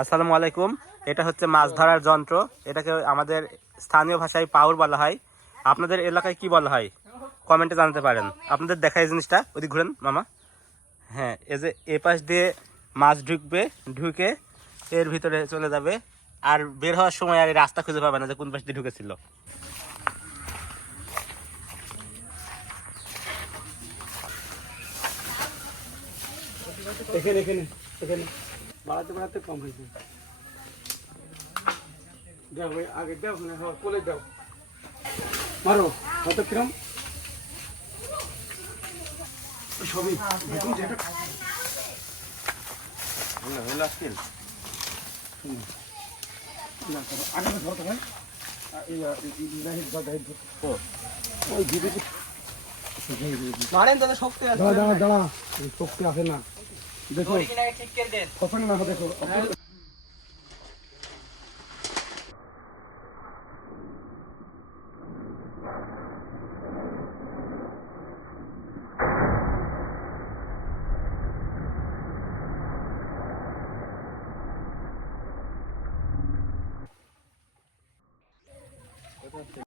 আসসালামু আলাইকুম। এটা হচ্ছে মাছ ধরার যন্ত্র। এটাকে আমাদের স্থানীয় ভাষায় পাউর বলা হয়। আপনাদের এলাকায় কি বলা হয়? কমেন্টে জানাতে পারেন। আপনাদের দেখা এই জিনিসটা। ওদিক ঘুরেন, মামা। হ্যাঁ এই যে এ পাশ দিয়ে মাছ ঢুকবে, ঢুকে এর ভিতরে চলে যাবে। আর বের হওয়ার সময় আর রাস্তা খুঁজে পাবে না যে কোন পাশ দিয়ে ঢুকেছিল। এখানে এখানে এখানে। বাড়াতে বাড়াতে কম হয়েছে দাও ওই আগে দাও না হ্যাঁ কোলে দাও মারো কত কিরম সবই দেখুন যেটা। আগে ধরো তো ভাই দিদি শক্তি আছে দাঁড়া দাঁড়া চোখতে আসে না देखो फसन ना हो देखो